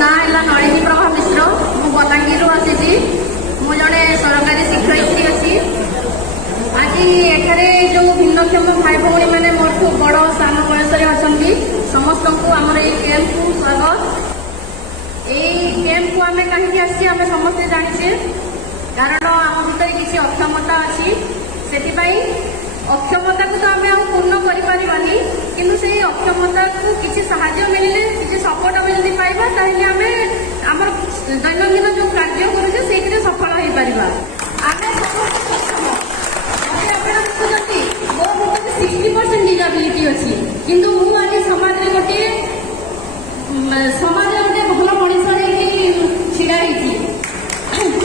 ना है नलिनी प्रभा मिश्र मु बलांगीर आसी मु जड़े सरकारी शिक्षयित्री अच्छी आज एठारे जो भिन्नक्षम भाई भौणी मैंने मोर बड़ सान बयस अच्छा समस्त को आमर ये कैंप को स्वागत। यही कैंप को आम कहीं आसी आम समस्ते जाचे कारण आम भर किसी अक्षमता अच्छी से अक्षमता को तो आम पूर्ण करें किंतु से अक्षमता को किसी साहाय्य मिले किसी सपोर्ट मिलती पाइबा ताहले आम आम दैनंदिन जो कार्य करुचे से सफल हो पार देखुंती मो भर 60% डिजाबिलिटी अच्छी किंतु मु आज समाज गोटे समाज गोटे भल मनीष छिड़ा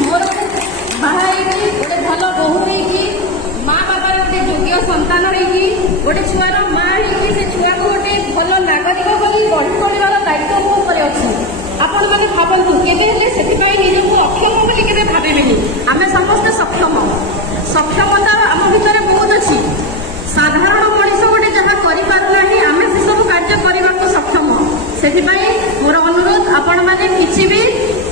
मोर बाहा गोटे भल बोहू माँ बाबार गोटे योग्य संतान गोटे छुआर माँ से छुआ को गोटे भल नागरिक बोली बढ़ी पड़ार दायित्व मो उपर अच्छी आपण मैंने भावतु केवे से निजक अक्षम बोली के भावेनि आम समस्ते सक्षम सक्षमता आम भितर बहुत अच्छी साधारण मनीष गोटे जहाँ करना आम से सब कार्य करने को सक्षम से मोर अनुरोध आपण मैंने किसी भी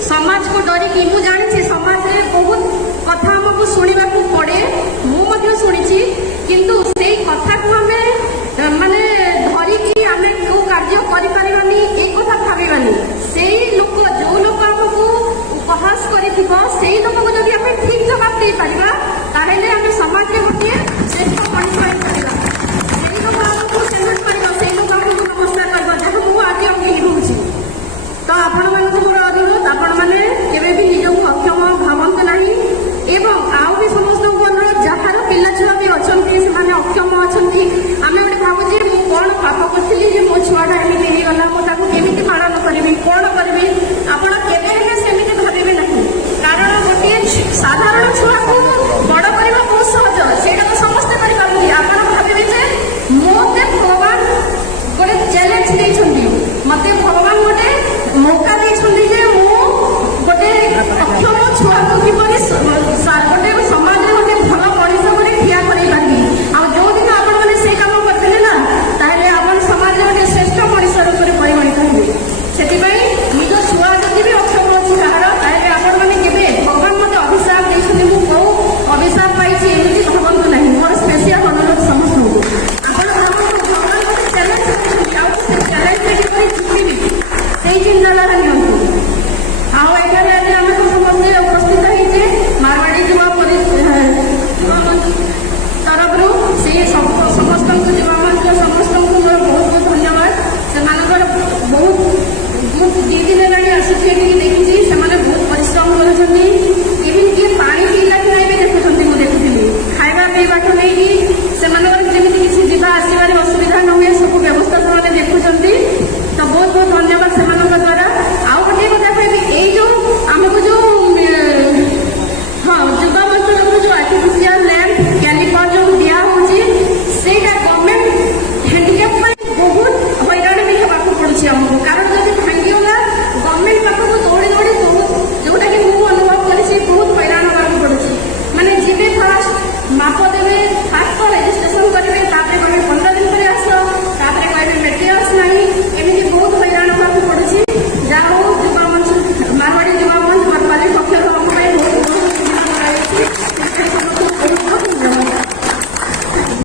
समाज को डरिकी मु जानी समाज में बहुत कथा आमको शुणा पड़े मुझे शुणी किंतु से कथा को आम माने धरिकी आम क्यों कार्य करें एक कथा भावानी से लोक जो लोक आमको उपहास कर लोक को जब आम ठीक जवाब दे पारा ताहले आम समाज में गोटे श्रेष्ठ मनीष पाइपर से लोक आमको सेल्यूट कर से लोक आमको नमस्कार कर जहाँ मुझे आज अंगी रोचे तो आपण मान मोर अनुरोध आपण मैंने केवे भी निजक अक्षम भावतु ना एवं आउ भी समस्त अनुरोध जार पिला छुआ भी अच्छा से अक्षम अच्छा आम गोटे भावुचे मुझे कौन पाप करी मो छुआटा एमती होगा मुझे पालन करी कौन करी आपड़ केवे सेमती भावे ना कारण गोटे साधारण छुआ को बड़ करने बहुत सहज से समस्ते करें आप भावे मते भगवान गोटे चैलेंज देते मत भगवान गोटे मौका देते गोटे अक्षम छुआ को किपरि गोटे समाज में गोटे भल मनीष गोटे ठिया करें जो दिन आपने से कम करते ना ताहले आप समाज में गोटे श्रेष्ठ मनीष रूप में परिगणित हे से निज छुआ जब भी अक्षम अच्छी कहार ताहले आपण मैंने केवे भगवान मत अभिशाप देते मुझे कौ अभिशाप पाई एमती भावतु ना मोर स्पेशल अनुरोध समस्त भगवान गोटे चैलेंज से चैलेंज जीतबी से चिंताधारा नि आम समस्ते उपस्थित होते मारवाड़ी युवा तरफ से समस्त युवा मंच समस्त मोर बहुत बहुत धन्यवाद से बहुत दी दिन है आसूसी देखी से बहुत परिश्रम करें किए पानी पीला कि नहीं देखुं मुझे देखुली खावा पीवा नहीं से किसी जावा आसबार असुविधा न हुए सब व्यवस्था से देखुं